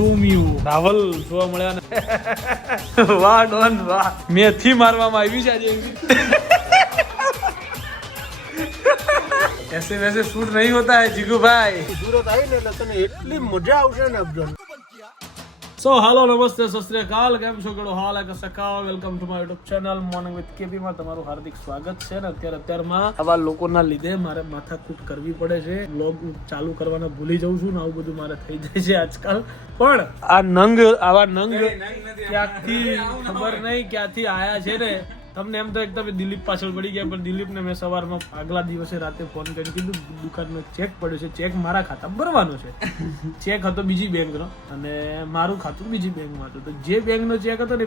Romeo Raval જોવા મળ્યા ને વાહ ડોન વાહ મેથી મારવામાં આવી છે આજે ऐसे वैसे शूट नहीं होता है जीगू भाई सूरत आई ने तने એટલી મજા આવશે ને અફજલ સો હાલો નમસ્તે સત શ્રી અકાલ કેમ છો કેડો હાલ કે સકાવ welcome to my YouTube channel morning with KP માં તમારું હાર્દિક સ્વાગત છે ને અત્યારમાં આવા લોકોના લીધે મારે માથાકૂટ કરવી પડે છે વ્લોગ ચાલુ કરવાના ભૂલી જાઉં છું ને આવું બધું મારે થઈ જાય છે આજકાલ પણ આવા નંગ ક્યાંથી ખબર નહીં ક્યાંથી આયા છે ને તમને એમ તો એકદમ દિલીપ પાછળ પડી ગયા પણ દિલીપને મેં સવારમાં આગલા દિવસે રાતે ફોન કરીને કીધું દુકાનનો ચેક પડ્યો છે ચેક મારા ખાતામાં ભરવાનો છે ચેક હતો બીજી બેંકનો અને મારું ખાતું બીજી બેંકમાં હતું તો જે બેંકનો ચેક હતો ને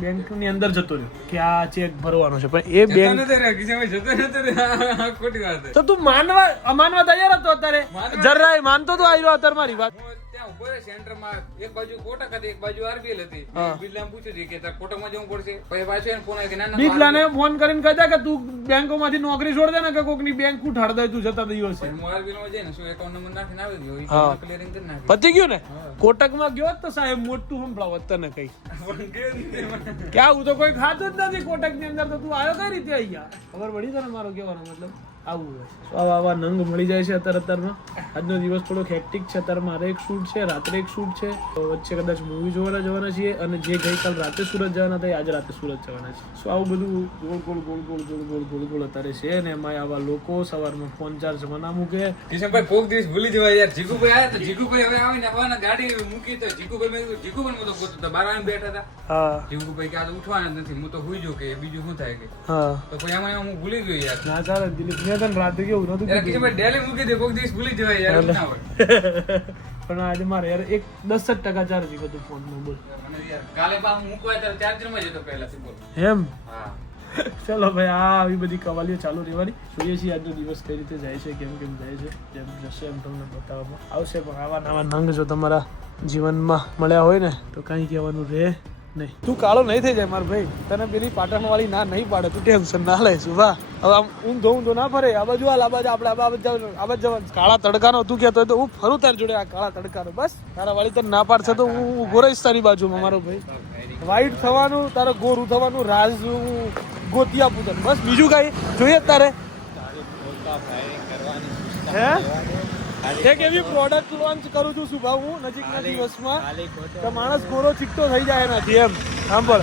બેંકની અંદર જતો રહ્યો કે આ ચેક ભરવાનો છે પણ એ બેંક તો તું માનવા તૈયાર હતો અત્યારે જરાય માનતો તો આવ્યો અત્યારે મારી વાત સેન્ટરમાં એક બાજુ કોટક હતી એક બાજુ આરબીએલ હતી બિરલાને પૂછ્યું કે તાર કોટકમાં જવું પડશે પછી પાછો એને ફોન આવ્યો કે ના બિરલાને ફોન કરીને કહેતા કે તું બેંકોમાંથી નોકરી છોડ દે ને કે કોકની બેંક ઉઠાડ દે તું જતા દિવસે હું આરબીએલમાં જઈને શું એકાઉન્ટ નંબર નાખીને આવી ગયો એ ક્લિયરિંગ કરી નાખ્યું પતી ગયું ને કોટકમાં ગયો તો સાહેબ મોટું સંભળાવત તને કઈ ક્યાં હું તો કોઈ ખાતું જ નથી કોટકની અંદર તો તું આવ્યો કઈ રીતે અહીંયા ખબર પડી તને મારો કહેવાનો મતલબ આવું આવા નંગ મળી જાય છે અત્યારમાં આજનો દિવસ થોડો હેક્ટિક છે અત્યારે મારે એક શૂટ છે રાત્રે એક શૂટ છે તો વચ્ચે કદાચ મૂવી જોવાના જવાના છીએ અને જે ગઈકાલ રાતે સુરત જવાના હતા આજે રાતે સુરત જવાના છે સો આવું બધું ગોળ અત્યારે છે ને એમાં આવા લોકો સવારમાં ફોન ચાર્જ ના મૂકે કિશનભાઈ કોક દિવસ ભૂલી જવાય યાર જીગુભાઈ આવ્યા તો જીગુભાઈ હવે આવીને આવવાના ગાડી મૂકી તો જીગુભાઈ તો પોતે તો બાર આવીને બેઠા હતા હા જીગુભાઈ કે આ તો ઉઠવાના જ નથી હું તો હુઈ જો કે બીજું શું થાય કે હા તો પછી આમાં હું ભૂલી ગયો યાર ના ચાલે દિલીપ રાતે કેવું નતું કિશનભાઈ ડેલી મૂકી દે કોક દિવસ ભૂલી જવાય યાર ના હોય પણ આજે મારે યાર 10% ચાર્જિંગ હતું ફોન નું બોલ કાલે બા મૂકવા ત્યારે ચાર્જરમાં જ હતો પહેલાથી બોલ એમ હા ચલો ભાઈ આ આવી બધી કવાલીઓ ચાલુ રહેવાની જોઈએ છીએ આજનો દિવસ કઈ રીતે જાય છે કેમ જાય છે જેમ જશે એમ તમને બતાવવામાં આવશે પણ આવા નવા નંગ જો તમારા જીવનમાં મળ્યા હોય ને તો કાંઈ કહેવાનું રહે નહીં તું કાળો નહીં થઈ જાય મારા ભાઈ તને પેલી પાટણ વાળી ના નહીં પાડે તું ટેન્શન ના લઈશું વાહ હવે આમ ઊંધો ના ફરે આ બાજુ આ બાજુ આપણે આ બાજુ જવાનું કાળા તડકાનો તું કહેતો હોય તો હું ફરું તારી જોડે આ કાળા તડકાનો બસ તારા વાળી તને ના પાડશે તો હું ઉભો રહીશ તારી બાજુમાં મારો ભાઈ વ્હાઈટ થવાનું તારે ગોરું થવાનું રાજ ગોતી આપું તને બસ બીજું કઈ જોઈએ તારે હે એક એવી પ્રોડક્ટ લોન્ચ કરું છું શુભા હું નજીકના દિવસમાં તો માણસ ગોરો ચીકતો થઈ જાય એનાથી એમ સાંભળ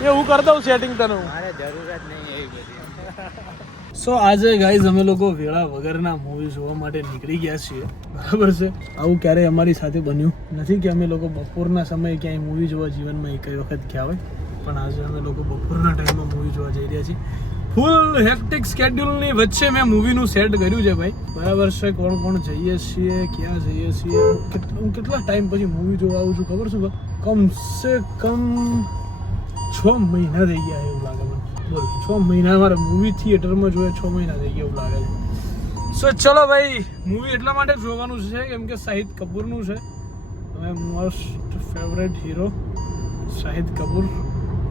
એ હું કરી દઉં સેટિંગ તને હું જરૂરત નહીં એવી બધી સો આજે ગાઈઝ અમે લોકો વેળા વગરના મૂવી જોવા માટે નીકળી ગયા છીએ બરાબર છે આવું ક્યારેય અમારી સાથે બન્યું નથી કે અમે લોકો બપોરના સમયે ક્યાંય મૂવી જોવા જીવનમાં એક વખત ગયા હોય પણ આજે અમે લોકો બપોરના ટાઈમમાં મૂવી જોવા જઈ રહ્યા છીએ ફૂલ હેક્ટિક સ્કેડ્યુલની વચ્ચે મેં મૂવીનું સેટ કર્યું છે ભાઈ બરાબર છે કોણ કોણ જઈએ છીએ ક્યાં જઈએ છીએ હું કેટલા ટાઈમ પછી મૂવી જોવા આવું છું ખબર શું કમસે કમ 6 મહિના થઈ ગયા એવું લાગે મને બોલ 6 મહિના મારે મૂવી થિયેટરમાં જોયા 6 મહિના થઈ ગયા એવું લાગે છે સો ચલો ભાઈ મૂવી એટલા માટે જોવાનું છે કેમ કે શાહિદ કપૂરનું છે હવે most favourite hero Shahid Kapoor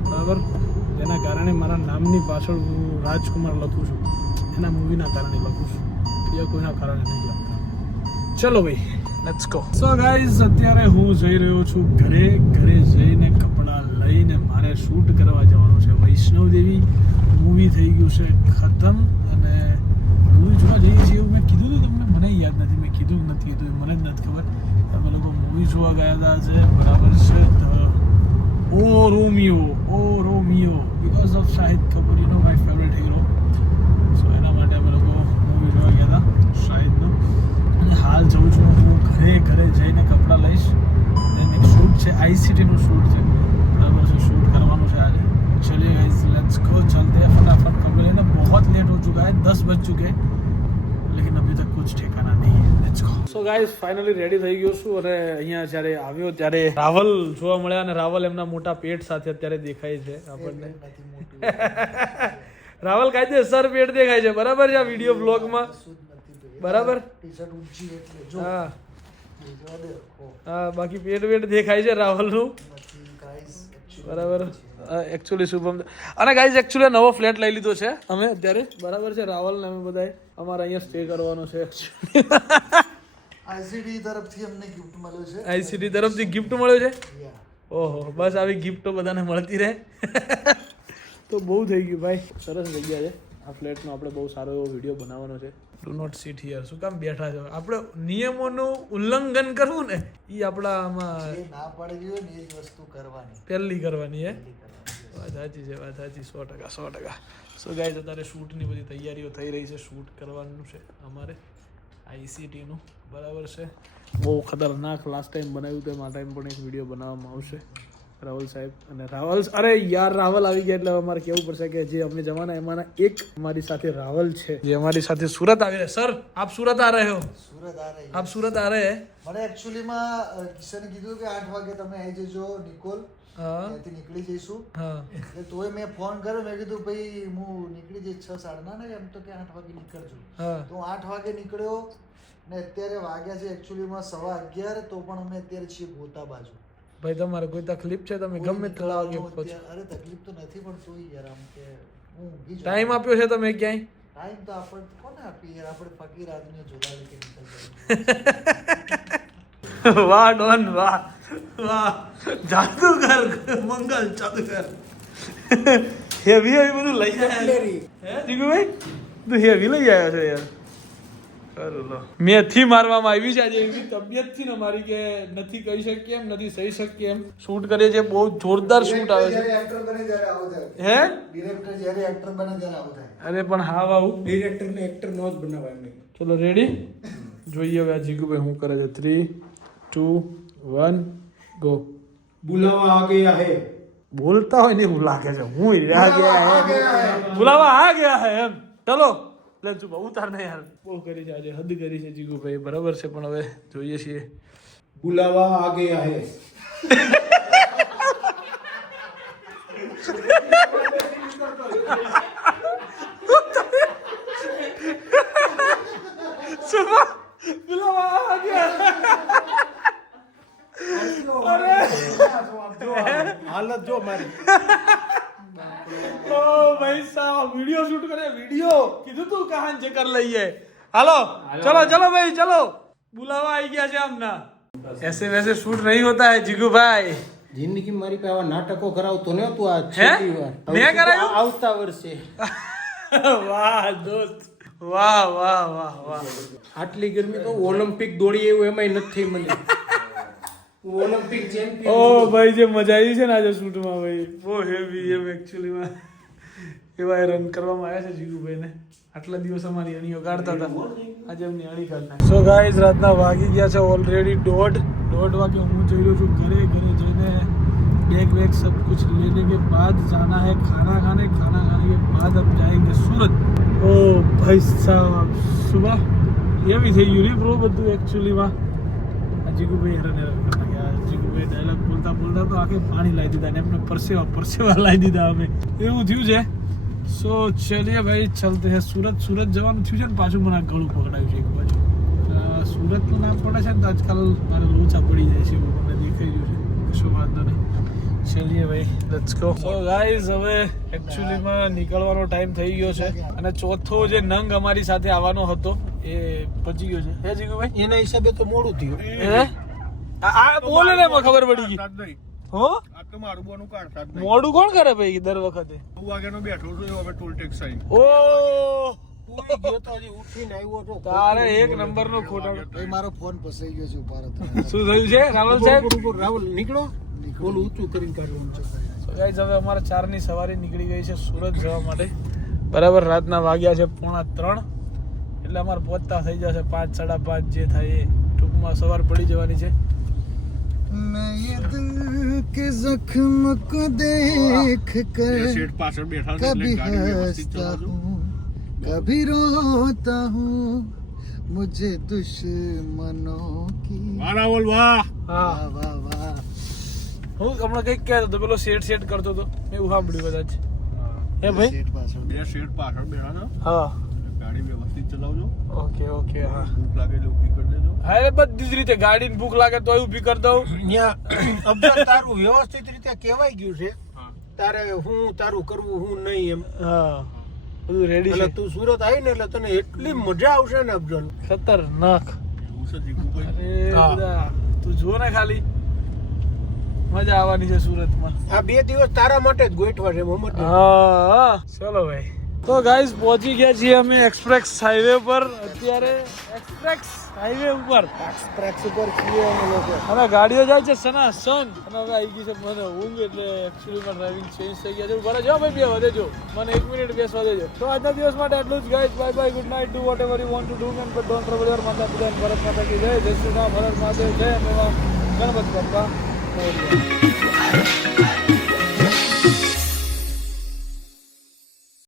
બરાબર જેના કારણે મારા નામની પાછળ હું રાજકુમાર લખું છું એના મૂવીના કારણે લખું છું બીજા કોઈના કારણે નહીં લખતા ચલો ભાઈ લેટ્સ ગો સો ગાઈઝ અત્યારે હું જઈ રહ્યો છું ઘરે જઈને કપડાં લઈને મારે શૂટ કરવા જવાનું છે વૈષ્ણવ દેવી મૂવી થઈ ગયું છે ખતમ અને મૂવી જોવા જઈએ છીએ એવું મેં કીધું હતું તમને મને યાદ નથી મેં કીધું નથી કીધું મને જ નથી ખબર અમે લોકો મૂવી જોવા ગયા હતા છે બરાબર છે ઓ Romeo because of Shahid Kapoor, you know, my favorite hero. So એના માટે અમે લોકો મૂવી જોવા ગયા હતા શાહિદનું અને હાલ જઉં છું હું ઘરે જઈને કપડાં લઈશ દેન એક શૂટ છે આઈસીટીનું શૂટ છે બરાબર છે શૂટ કરવાનું છે આજે ચलिए गाइस लेट्स गो चलते हैं फटाफट कपड़े लेने बहुत लेट हो चुका है 10 बज चुके हैं लेकिन अभी तक कुछ ठिकाना नहीं है let's go so guys finally ready થઈ ગયો છું અને અહીંયા જ્યારે આવ્યો ત્યારે રાવલ જોવા મળ્યા અને રાવલ એમના મોટા પેટ સાથે અત્યારે દેખાય છે આપણને રાવલ કાયદેસર પેટ દેખાય છે બરાબર છે આ વિડીયો બ્લોગમાં બરાબર હા બાકી પેટ દેખાય છે રાવલનું બરાબર એકચ્યુઅલી શુભમ અને ગાઈઝ એકચ્યુઅલી નવો ફ્લેટ લઈ લીધો છે અમે અત્યારે બરાબર છે રાવલ ને અમે બધાએ અમારે અહીંયા સ્ટે કરવાનો છે આઈસીડી તરફથી અમને ગિફ્ટ મળ્યો છે. આઈસીટી તરફથી ગિફ્ટ મળ્યો છે. Yeah. ઓહો, બસ આવી ગિફ્ટો બધાને મળતી રહે. તો બહુ થઈ ગયું ભાઈ, સરસ જગ્યા છે. આ ફ્લેટનો આપણે બહુ સારો એવો વિડીયો બનાવવાનો છે. Do not sit here. શું કામ બેઠા છો? આપણે નિયમોનું ઉલ્લંઘન કરવું ને એ આપણા આમાં જે ના પાડેલી હોય ને એ જ વસ્તુ કરવાની. પહેલી કરવાની હે. વાત સાચી છે, વાત સાચી, 100%. સો ગાઈઝ, અત્યારે શૂટની બધી તૈયારીઓ થઈ રહી છે. શૂટ કરવાનું છે અમારે આઈસીટીનું, બરાબર છે. બહુ ખતરનાક લાસ્ટ ટાઈમ બનાવ્યું તેમ આ ટાઈમ પણ એક વિડીયો બનાવવામાં આવશે. રાહુલ સાહેબ અને રાવલ, અરે યાર રાવલ આવી ગયા એટલે અમારે કહેવું પડશે કે જે અમને જવાના એમાંના એક અમારી સાથે રાવલ છે, જે અમારી સાથે સુરત આવી રહ્યા. સર આપ સુરત આ રહે હો? સુરત આ રહી. આપ સુરત આ રહે હે? મને એકચ્યુઅલીમાં કિશને કીધું કે 8 વાગે તમે આવી જજો નિકોલ, હા ત્યાંથી નીકળી જઈશું. હા. એટલે તોય મેં ફોન કર્યો, મેં કીધું ભાઈ હું નીકળી જઈશ 6:30 ને, એમ તો કે 8 વાગે નીકળજો. હા. તો હું 8 વાગે નીકળ્યો ને અત્યારે વાગ્યા છે એકચ્યુઅલીમાં 11:15, તો પણ અમે અત્યારે છીએ ગોતા બાજુ. ભાઈ તમારે કોઈ તકલીફ છે? તમે ગમે તેટલા વાગે પહોંચો. અરે તકલીફ તો નથી, પણ તોય યાર આમ કે હું ઊંઘી જાઉં. ટાઈમ આપ્યો છે તમે ક્યાંય? ટાઈમ તો આપણે કોને આપીએ યાર, આપણે ફકીર આદમીઓ જોડા લેકે નીકળ જાય. વાહ ડોન, વાહ વાહ, જાદુગર મંગલ જાદુગર. હેવી હેવી બધું લઈ આવ્યા હે જીગુભાઈ? તું હેવી લઈ આવ્યો છે યાર. મેથી મારવામાં આવી છે આજે. એવી તબિયત થી ને મારી કે નથી કહી શકીએ એમ, નથી સહી શકીએ એમ. શૂટ કરીએ છીએ, બહુ જોરદાર શૂટ આવે છે. એક્ટર બને જ્યારે આવું થાય. હે ડિરેક્ટર જ્યારે એક્ટર બને ત્યારે આવું થાય. અરે પણ હા વાહ, ડિરેક્ટર ને એક્ટર નો જ બનાવાય નહીં. ચલો રેડી, જોઈએ હવે આ જીગુભાઈ શું કરે છે. 3, 2, 1 ગો. बुलावा आ गया है. બોલતા હોય ને એવું લાગે છે. હું આ ગયા હે, બુલાવા આ ગયા હે એમ. ચલો લે ચુપ, ઉતાર ને યાર. બહુ કરી છે આજે, હદ કરી છે જીગુભાઈ, બરાબર છે. પણ હવે જોઈએ છીએ. बुलावा आ गया है. સુબહ બુલાવા આ ગયા. हालत जो मारी. ઓ ભાઈ સાહેબ, વિડિયો શૂટ કરે. વિડિયો કીધું તું કહાન જે કર લઈએ. હાલો ચલો ચલો ભાઈ ચલો, બુલાવા આવી ગયા છે આમના. ऐसे वैसे शूट नहीं होता है जीगू भाई. જિંદગી મારી પાસે આવા નાટકો કરાવતો ને તું આ હે? છેલ્લી વાર. મેં કરાયું? આવતા વર્ષે. વાહ દોસ્ત, વાહ વાહ વાહ વાહ. આટલી ગરમી તો ઓલિમ્પિક દોડી એવું એમાંય નથી મળી. Olympic champion. ઓ ભાઈ જે મજા આવી છે ને આજે શૂટમાં ભાઈ, બહુ હેવી એમ એકચ્યુઅલીમાં એવા રન કરવામાં આવ્યા છે જીગુભાઈને. આટલા દિવસ અમારી અણીઓ કાઢતા હતા, આજે એમની અણી કાઢતા. સો ગાઈઝ, રાતના વાગી ગયા છે ઓલરેડી 1:30 વાગે. હું જઈ રહ્યો છું ઘરે. ઘરે જઈને बैग वैग सब कुछ लेने के बाद जाना है खाना खाने. खाना खाने के बाद अब जाएंगे सूरत. ओ भाई साहब, सुबह ये भी થઈ ગયું ને બ્રો બધું એકચ્યુઅલીમાં. જીગુભાઈ હેરાન કરતા ગયા. જીગુભાઈ ડાયલોગ બોલતા બોલતા તો આખે પાણી લાવી દીધા ને એમને પરસેવા લાવી દીધા અમે, એવું થયું છે. સો ચલીએ ભાઈ, ચલતે હે सूरत. सूरत જવાનું થયું છે ને પાછું મને આ ગળું પકડાયું છે એક બાજુ. સુરતનું નામ પડે છે ને તો આજકાલ મારે લોચા પડી જાય છે, એવું મને દેખાઈ ગયું છે. કશું વાંધો નહીં, ચલીએ ભાઈ, લેટ્સ ગો. સો ગાઈઝ, હવે એકચ્યુઅલીમાં નીકળવાનો ટાઈમ થઈ ગયો છે અને ચોથો જે નંગ અમારી સાથે આવવાનો હતો એ પહોંચી ગયો છે. હે જીગુભાઈ? એના હિસાબે તો મોડું થયું. હે આ બોલે ને મને ખબર પડી ગઈ. હો આ તો મારું બોનું કાઢતા જ નહીં. મોડું કોણ કરે ભાઈ દર વખતે? 9 વાગ્યાનો બેઠો છું, હવે ટોલ ટેક્સ આવી. ઓ પૂરી ગયો તો હજી ઉઠીને આવ્યો તો. તારે એક નંબરનો ખોટો. ભાઈ મારો ફોન ફસાઈ ગયો છે ઉપાડો. શું થયું છે રાવલ સાહેબ? રાહુલ નીકળો, બોલ ઊંચું કરીને કાઢવું છે. ગાઈઝ, હવે અમારે 4 ની સવારી નીકળી ગઈ છે સુરત જવા માટે. બરાબર રાતના વાગ્યા છે 2:45, એટલે અમારે પહોંચતા થઈ જશે 5, 5:30 જે થાય એ. ટૂંકમાં સવાર પડી જવાની છે. मैं ये दिल के जख्म को देख कर સીટ પાછળ બેઠા છે એટલે कभी ગાડી વ્યવસ્થિત हंसता ચલાવજો. हूँ कभी रोता हूँ मुझे दुश्मनों की વાહ રાહુલ વાહ. હા, वाह वाह वाह. હું હમણાં કંઈક કહેતો હતો, પેલો સેટ કરતો હતો, એવું સાંભળ્યું કદાચ. હે ભાઈ? સીટ પાછળ. બે સીટ પાછળ બેઠા ને, હા, ગાડી વ્યવસ્થિત ચલાવજો. Okay okay. હા ભૂખ લાગે એટલે ઊભી કરી દેજો. હા, એ બધી જ રીતે ગાડીને ભૂખ લાગે તો ઊભી કરી દઉં. અહીંયા અબજર તારું વ્યવસ્થિત રીતે કહેવાઈ ગયું છે. તારે હું તારું કરવું હું નહીં એમ. હા, બધું રેડી એટલે છે. તું સુરત આવી ને એટલે તને એટલી મજા આવશે ને અફજલ. ખતરનાક. અરે હા. બધા તું જો ને ખાલી મજા આવવાની છે સુરતમાં. આ 2 દિવસ તારા માટે જ ગોઠવા છે મોહમ્મદ. હા ચલો ભાઈ. તો ગાઈસ પહોંચી ગયા છીએ અમે એક્સપ્રેસ હાઈવે પર અત્યારે. એક્સપ્રેસ હાઈવે ઉપર એક્સપ્રેસ ઉપર છીએ અમે લોકો. અને ગાડીઓ જાય છે સનાસન. અને હવે આવી ગઈ છે મને ઊંઘ એટલે એકચ્યુઅલીમાં ડ્રાઇવિંગ ચેન્જ થઈ ગયા છે. ઉભા રહેજો ભાઈ, બે વધે જો મને 1 મિનિટ બેસવા દેજો. તો આજના દિવસ માટે એટલું જ guys. Bye bye, good night, do vote ever you want to do and but don't trouble your માતા પિતા. ભારત માતા કી જય. જય શ્રી રામ, હર હર મહાદેવ, જય મેવા, ગણપતિ બાપ્પા મોરયા.